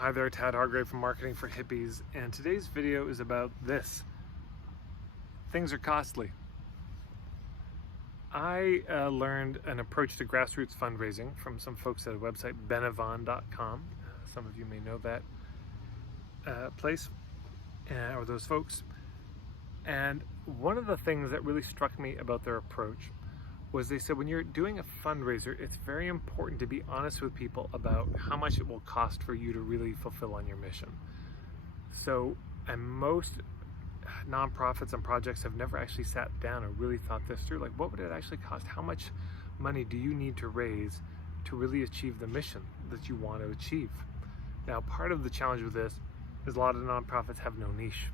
Hi there, Tad Hargrave from Marketing for Hippies, and today's video is about this. Things are costly. I learned an approach to grassroots fundraising from some folks at a website, benavon.com. Some of you may know that place or those folks. And one of the things that really struck me about their approach was they said when you're doing a fundraiser, it's very important to be honest with people about how much it will cost for you to really fulfill on your mission. So, and most nonprofits and projects have never actually sat down and really thought this through. Like, what would it actually cost? How much money do you need to raise to really achieve the mission that you want to achieve? Now, part of the challenge with this is a lot of nonprofits have no niche.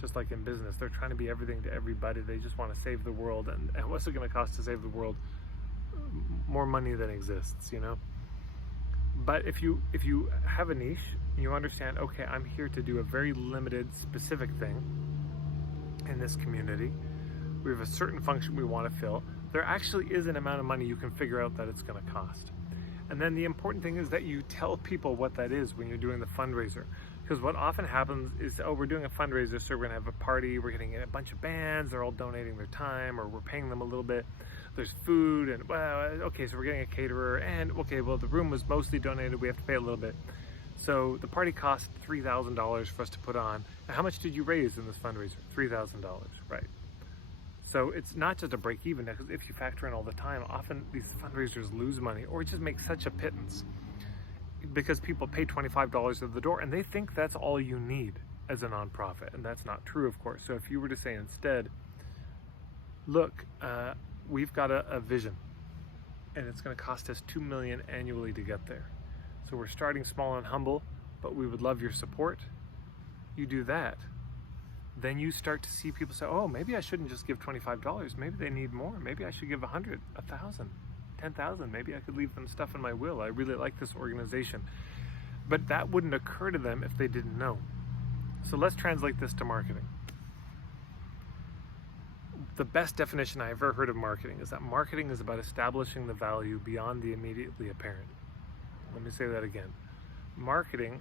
Just like in business, they're trying to be everything to everybody. They just want to save the world. And what's it going to cost to save the world? More money than exists, you know? But if you have a niche, you understand, okay, I'm here to do a very limited, specific thing in this community. We have a certain function we want to fill. There actually is an amount of money you can figure out that it's going to cost. And then the important thing is that you tell people what that is when you're doing the fundraiser. Because what often happens is, oh, we're doing a fundraiser, so we're gonna have a party, we're getting a bunch of bands, they're all donating their time, or we're paying them a little bit. There's food, and well, okay, so we're getting a caterer, and okay, well, the room was mostly donated, we have to pay a little bit. So the party cost $3,000 for us to put on. And how much did you raise in this fundraiser? $3,000, right? So it's not just a break even, because if you factor in all the time, often these fundraisers lose money or just make such a pittance because people pay $25 at the door and they think that's all you need as a nonprofit. And that's not true, of course. So if you were to say instead, look, we've got a vision and it's going to cost us $2 million annually to get there. So we're starting small and humble, but we would love your support. You do that. Then you start to see people say, oh, maybe I shouldn't just give $25. Maybe they need more. Maybe I should give 100, 1,000, 10,000. Maybe I could leave them stuff in my will. I really like this organization. But that wouldn't occur to them if they didn't know. So let's translate this to marketing. The best definition I ever heard of marketing is that marketing is about establishing the value beyond the immediately apparent. Let me say that again. Marketing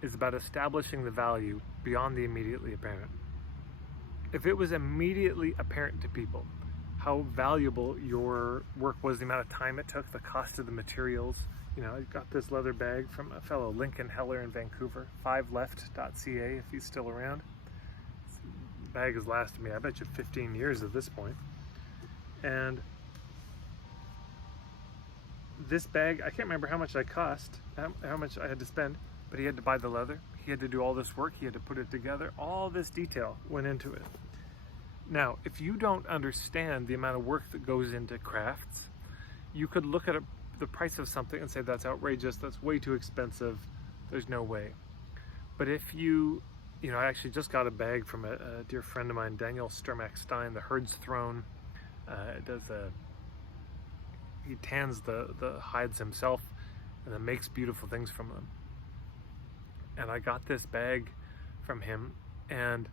is about establishing the value beyond the immediately apparent. If it was immediately apparent to people how valuable your work was, the amount of time it took, the cost of the materials. You know, I got this leather bag from a fellow, Lincoln Heller in Vancouver, 5left.ca if he's still around. This bag has lasted me, I bet you 15 years at this point. And this bag, I can't remember how much how much I had to spend, but he had to buy the leather. He had to do all this work. He had to put it together. All this detail went into it. Now, if you don't understand the amount of work that goes into crafts, you could look at the price of something and say, that's outrageous. That's way too expensive. There's no way. But if you know, I actually just got a bag from a dear friend of mine, Daniel Sturmack-Stein, the Herd's Throne. He tans the hides himself and then makes beautiful things from them. And I got this bag from him, and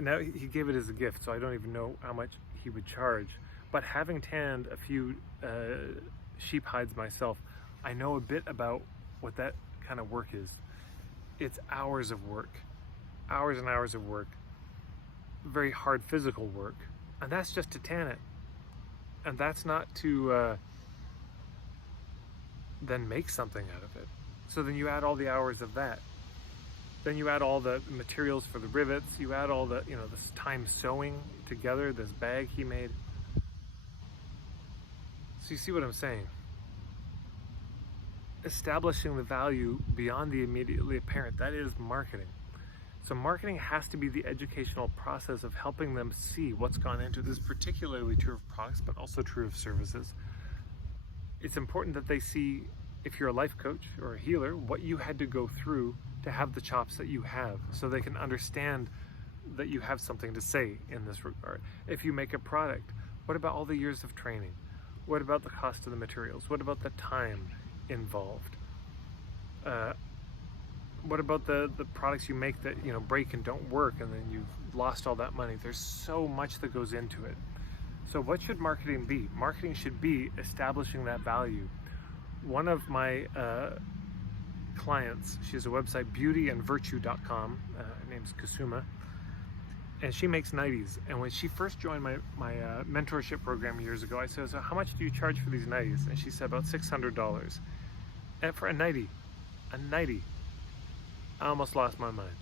now he gave it as a gift, so I don't even know how much he would charge. But having tanned a few sheep hides myself, I know a bit about what that kind of work is. It's hours of work, hours and hours of work, very hard physical work, and that's just to tan it. And that's not to then make something out of it. So then you add all the hours of that. Then you add all the materials for the rivets. You add all the, this time sewing together, this bag he made. So you see what I'm saying? Establishing the value beyond the immediately apparent, that is marketing. So marketing has to be the educational process of helping them see what's gone into this. Particularly true of products, but also true of services. It's important that they see, if you're a life coach or a healer, what you had to go through to have the chops that you have, so they can understand that you have something to say in this regard. If you make a product, what about all the years of training? What about the cost of the materials? What about the time involved? What about the products you make that break and don't work, and then you've lost all that money? There's so much that goes into it. So what should marketing be? Marketing should be establishing that value. One of my clients. She has a website, beautyandvirtue.com. Her name's Kasuma. And she makes nighties. And when she first joined my mentorship program years ago, I said, so how much do you charge for these nighties? And she said about $600. And for a nightie, I almost lost my mind.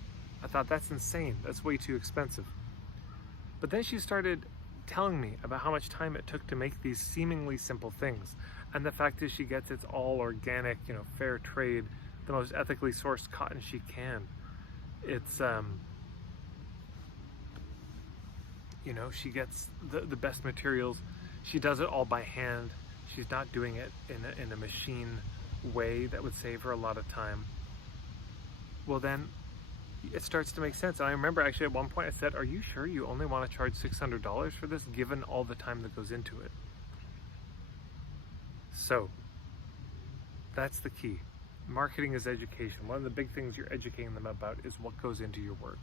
I thought, that's insane. That's way too expensive. But then she started telling me about how much time it took to make these seemingly simple things. And the fact is, she gets it's all organic, fair trade, the most ethically sourced cotton she can. It's, she gets the best materials. She does it all by hand. She's not doing it in a machine way that would save her a lot of time. Well, then it starts to make sense. And I remember actually at one point I said, are you sure you only want to charge $600 for this, given all the time that goes into it? So that's the key. Marketing is education. One of the big things you're educating them about is what goes into your work.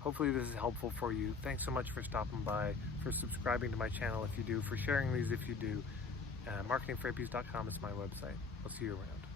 Hopefully this is helpful for you. Thanks so much for stopping by, for subscribing to my channel if you do, for sharing these if you do. Marketingforhippies.com is my website. I'll see you around.